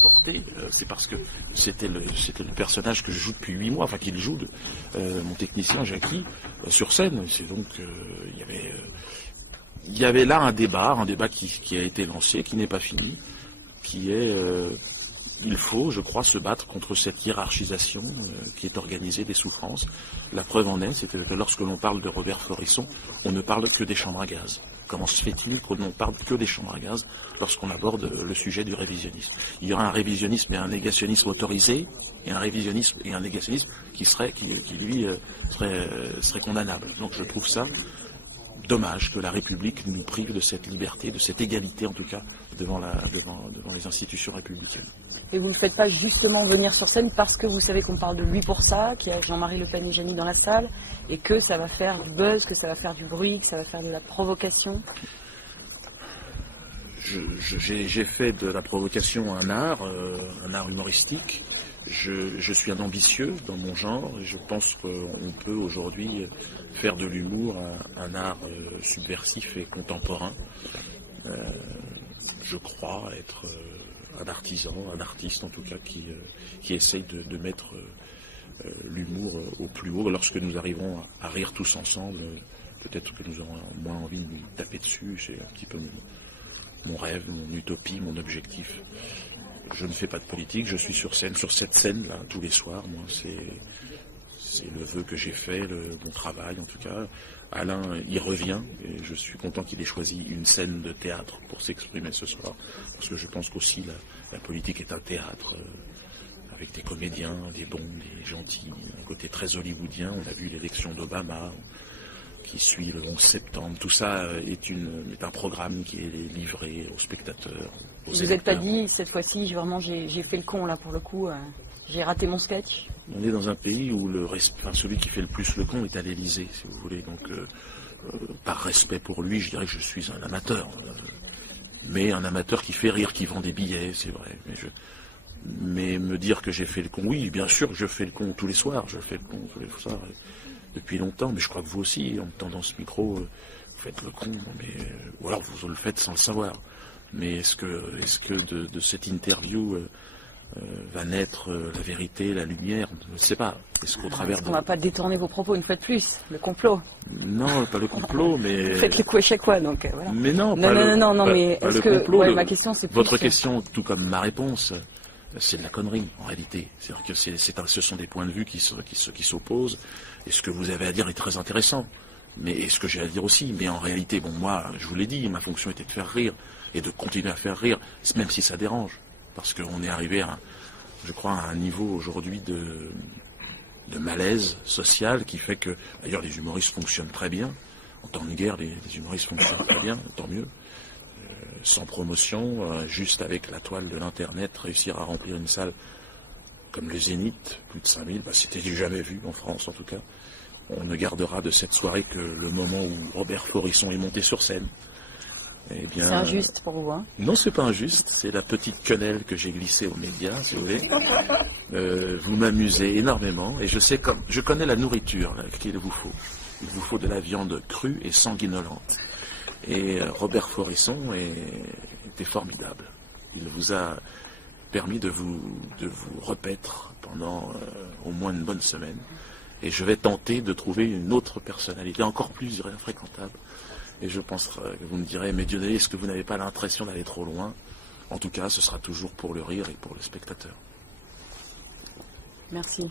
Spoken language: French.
porté, c'est parce que c'était le personnage que je joue depuis 8 mois, enfin qu'il joue, mon technicien Jackie, sur scène. C'est donc, il y avait là un débat qui a été lancé, qui n'est pas fini, qui est... il faut, je crois, se battre contre cette hiérarchisation qui est organisée des souffrances. La preuve en est, c'est que lorsque l'on parle de Robert Faurisson, on ne parle que des chambres à gaz. Comment se fait-il qu'on ne parle que des chambres à gaz lorsqu'on aborde le sujet du révisionnisme? Il y aura un révisionnisme et un négationnisme autorisé, et un révisionnisme et un négationnisme qui lui, serait condamnable. Donc je trouve ça dommage que la République nous prive de cette liberté, de cette égalité en tout cas, devant les institutions républicaines. Et vous ne le faites pas justement venir sur scène parce que vous savez qu'on parle de lui pour ça, qu'il y a Jean-Marie Le Pen et Jeannie dans la salle, et que ça va faire du buzz, que ça va faire du bruit, que ça va faire de la provocation? J'ai fait de la provocation un art humoristique. Je suis un ambitieux dans mon genre et je pense qu'on peut aujourd'hui faire de l'humour un art subversif et contemporain. Je crois être un artisan, un artiste en tout cas qui essaye de mettre l'humour au plus haut. Lorsque nous arrivons à rire tous ensemble, peut-être que nous aurons moins envie de nous taper dessus. C'est un petit peu mon rêve, mon utopie, mon objectif. Je ne fais pas de politique, je suis sur scène, sur cette scène-là, tous les soirs. Moi, c'est le vœu que j'ai fait, mon travail en tout cas. Alain y revient, et je suis content qu'il ait choisi une scène de théâtre pour s'exprimer ce soir. Parce que je pense qu'aussi la politique est un théâtre, avec des comédiens, des bons, des gentils, un côté très hollywoodien. On a vu l'élection d'Obama, qui suit le 11 septembre. Tout ça est un programme qui est livré aux spectateurs, aux Vous n'êtes pas dit, cette fois-ci, j'ai fait le con, là, pour le coup, j'ai raté mon sketch? On est dans un pays où celui qui fait le plus le con est à l'Élysée, si vous voulez. Donc, par respect pour lui, je dirais que je suis un amateur. Mais un amateur qui fait rire, qui vend des billets, c'est vrai. Mais me dire que j'ai fait le con, oui, bien sûr que je fais le con tous les soirs. Je fais le con tous les soirs. Depuis longtemps, mais je crois que vous aussi, en tendant ce micro, vous faites le con, ou alors vous le faites sans le savoir. Mais est-ce que de cette interview va naître la vérité, la lumière? Je ne sais pas. Est-ce qu'au travers on ne va pas détourner vos propos une fois de plus, le complot? Non, pas le complot, mais... Vous faites le coup à chaque fois, donc voilà. Mais non, mais est-ce que... complot, ma question, c'est plus... Votre question, tout comme ma réponse, c'est de la connerie, en réalité. C'est-à-dire que ce sont des points de vue qui s'opposent, et ce que vous avez à dire est très intéressant. Et ce que j'ai à dire aussi, mais en réalité, bon, moi, je vous l'ai dit, ma fonction était de faire rire, et de continuer à faire rire, même si ça dérange. Parce qu'on est arrivé, je crois, à un niveau aujourd'hui de malaise social qui fait que, d'ailleurs, les humoristes fonctionnent très bien. En temps de guerre, les humoristes fonctionnent très bien, tant mieux. Sans promotion, juste avec la toile de l'Internet, réussir à remplir une salle comme le Zénith, plus de 5000, c'était du jamais vu en France en tout cas. On ne gardera de cette soirée que le moment où Robert Faurisson est monté sur scène. Eh bien, c'est injuste pour vous, hein? Non, c'est pas injuste, c'est la petite quenelle que j'ai glissée aux médias, si vous voulez. Vous m'amusez énormément, et je connais la nourriture qu'il vous faut. Il vous faut de la viande crue et sanguinolente. Et Robert Faurisson était formidable. Il vous a permis de vous repaître pendant au moins une bonne semaine. Et je vais tenter de trouver une autre personnalité encore plus infréquentable. Et je pense que vous me direz, mais Dieudonné, est-ce que vous n'avez pas l'impression d'aller trop loin? En tout cas, ce sera toujours pour le rire et pour le spectateur. Merci.